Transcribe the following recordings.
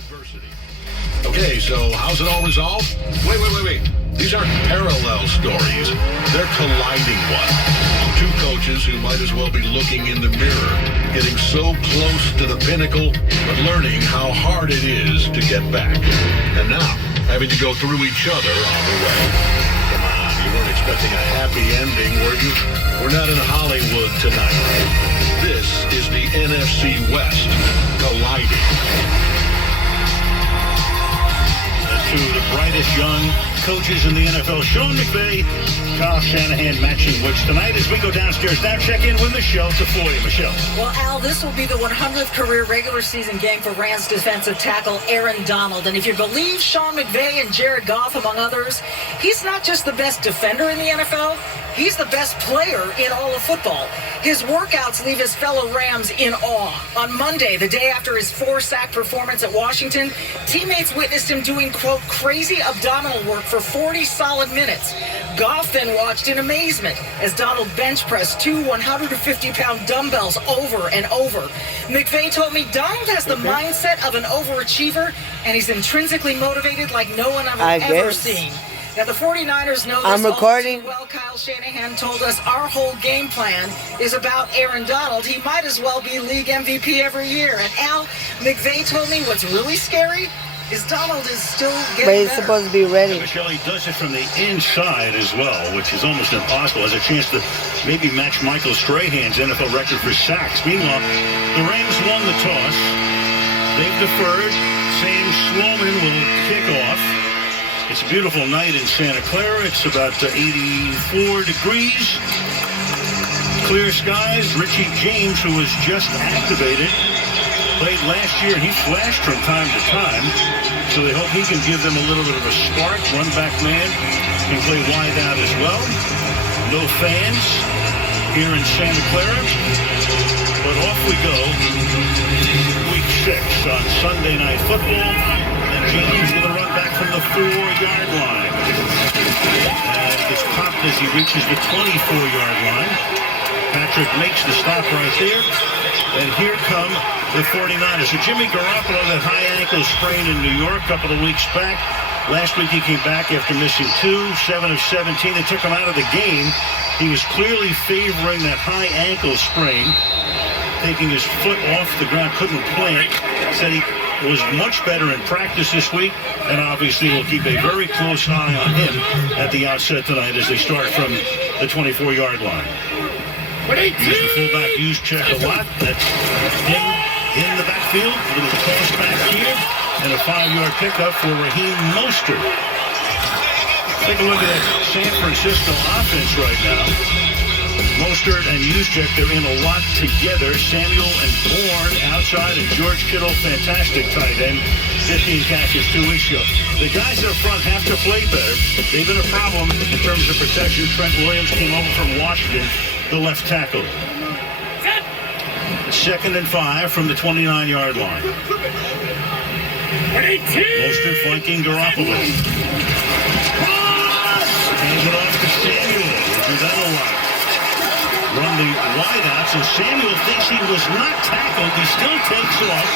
adversity. Okay, so how's it all resolved? Wait. These aren't parallel stories. They're colliding ones. Two coaches who might as well be looking in the mirror, getting so close to the pinnacle, but learning how hard it is to get back. And now, having to go through each other on the way. Come on, you weren't expecting a happy ending, were you? We're not in Hollywood tonight. This is the NFC West colliding. To the brightest young coaches in the NFL, Sean McVay, Kyle Shanahan matching wits tonight as we go downstairs. Now check in with Michelle Tafoya. Michelle. Well, Al, this will be the 100th career regular season game for Rams defensive tackle Aaron Donald. And if you believe Sean McVay and Jared Goff, among others, he's not just the best defender in the NFL, he's the best player in all of football. His workouts leave his fellow Rams in awe. On Monday, the day after his 4-sack performance at Washington, teammates witnessed him doing, quote, crazy abdominal work for 40 solid minutes. Goff then watched in amazement as Donald bench pressed 2 150-pound dumbbells over and over. McVay told me Donald has the mindset of an overachiever, and he's intrinsically motivated like no one I've ever seen. Now, the 49ers know this all too well. Kyle Shanahan told us our whole game plan is about Aaron Donald. He might as well be league MVP every year. And Al, McVay told me what's really scary is Donald is still getting But he's better. supposed to be ready. And Michelle, he does it from the inside as well, which is almost impossible. Has a chance to maybe match Michael Strahan's NFL record for sacks. Meanwhile, the Rams won the toss. They've deferred. Sam Sloman will kick off. It's a beautiful night in Santa Clara. It's about 84 degrees. Clear skies. Richie James, who was just activated, played last year, and he flashed from time to time. So they hope he can give them a little bit of a spark. Run back man can play wide out as well. No fans here in Santa Clara. But off we go. Week 6 on Sunday Night Football. And James going to run back from the 4-yard line. And gets popped as he reaches the 24-yard line. Patrick makes the stop right there. And here come the 49ers. So Jimmy Garoppolo, that high ankle sprain in New York a couple of weeks back. Last week he came back after missing 7 of 17. They took him out of the game. He was clearly favoring that high ankle sprain, taking his foot off the ground, couldn't plant. Said he was much better in practice this week, and obviously we'll keep a very close eye on him at the outset tonight as they start from the 24-yard line. Here's the fullback Juszczyk a lot. That's him in the backfield. A little toss back here. And a 5-yard pickup for Raheem Mostert. Take a look at that San Francisco offense right now. Mostert and Juszczyk, they're in a lot together. Samuel and Bourne outside, and George Kittle, fantastic tight end. 15 catches 2 weeks ago. The guys up front have to play better. They've been a problem in terms of protection. Trent Williams came over from Washington, the left tackle. 2nd and 5 from the 29-yard line. Mostert flanking Garoppolo. Hands it off to Samuel. Do that a lot. Run the wideouts, and Samuel thinks he was not tackled. He still takes off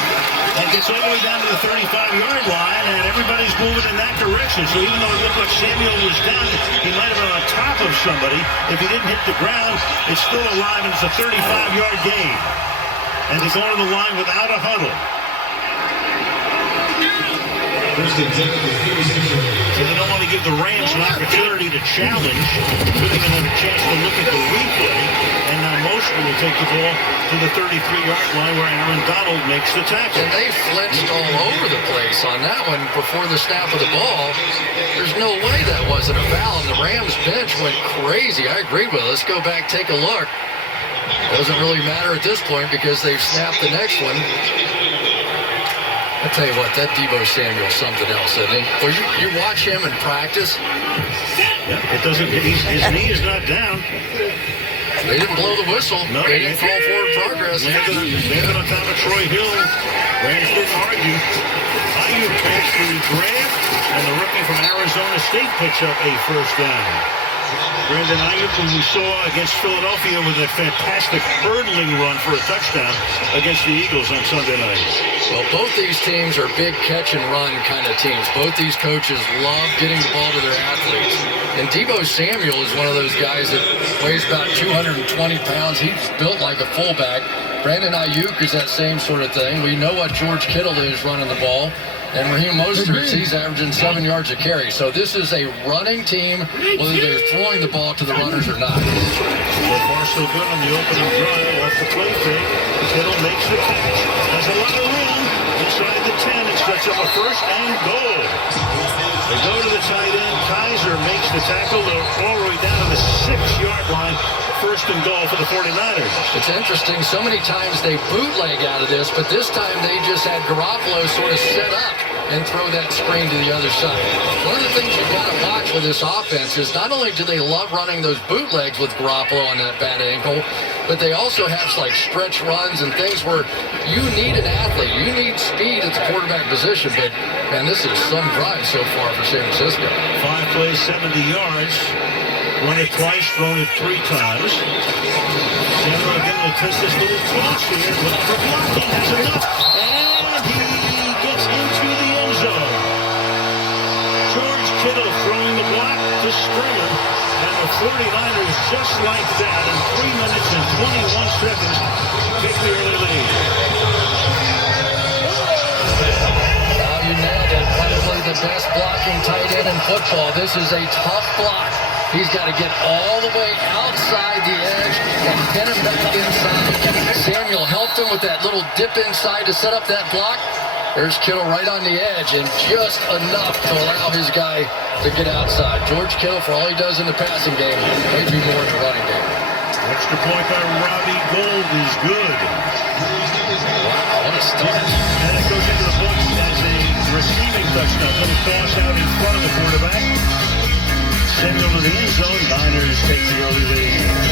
and gets all the way down to the 35-yard line, and everybody's moving in that direction. So even though it looked like Samuel was down, he might have been on top of somebody. If he didn't hit the ground, it's still alive, and it's a 35-yard gain. And they're going to the line without a huddle. So they don't want to give the Rams an opportunity to challenge, giving them a chance to look at the replay. And now Mostert will take the ball to the 33-yard line where Aaron Donald makes the tackle. And they flinched all over the place on that one before the snap of the ball. There's no way that wasn't a foul, and the Rams bench went crazy. I agree with it. Let's go back, take a look. Doesn't really matter at this point because they've snapped the next one. I tell you what, that Deebo Samuel's something else, isn't he? Well, you watch him in practice. Yeah, it doesn't. His knee is not down. They didn't blow the whistle. No, they didn't call forward progress. Landed on top of Troy Hill. Rams didn't argue. Ayuk makes the grab, and the rookie from Arizona State picks up a first down. Brandon Ayuk, who we saw against Philadelphia with a fantastic hurdling run for a touchdown against the Eagles on Sunday night. Well, both these teams are big catch and run kind of teams. Both these coaches love getting the ball to their athletes. And Deebo Samuel is one of those guys that weighs about 220 pounds. He's built like a fullback. Brandon Ayuk is that same sort of thing. We know what George Kittle is running the ball. And Raheem Mostert, he's averaging 7 yards a carry. So this is a running team, whether they're throwing the ball to the runners or not. So far, so good on the opening drive. Off the play fake. Kittle makes the catch. Has a lot of room inside the 10. It sets up a first and goal. They go to the tight end. Kaiser makes the tackle. They're all the way down to the 6-yard line. First and goal for the 49ers. It's interesting. So many times they bootleg out of this, but this time they just had Garoppolo sort of set up and throw that screen to the other side. One of the things you've got to watch with this offense is not only do they love running those bootlegs with Garoppolo on that bad ankle, but they also have like stretch runs and things where you need an athlete. You need speed at the quarterback position, but man, this is some drive so far for San Francisco. 5 plays, 70 yards. Run it twice, thrown it 3 times. Samuel again will test this little toss here. Look for blocking, has enough. And he gets into the end zone. George Kittle throwing the block to Stringer. And the 49ers, just like that, in 3 minutes and 21 seconds, take the early lead. Now you nailed it. Probably the best blocking tight end in football. This is a tough block. He's got to get all the way outside the edge and pin him back inside. Samuel helped him with that little dip inside to set up that block. There's Kittle right on the edge and just enough to allow his guy to get outside. George Kittle, for all he does in the passing game, maybe more in the running game. Extra point by Robbie Gould is good. Wow, what a start. And it goes into the books as a receiving touchdown. Little pass out in front of the quarterback. Samuel to the end zone. Niners take the early lead.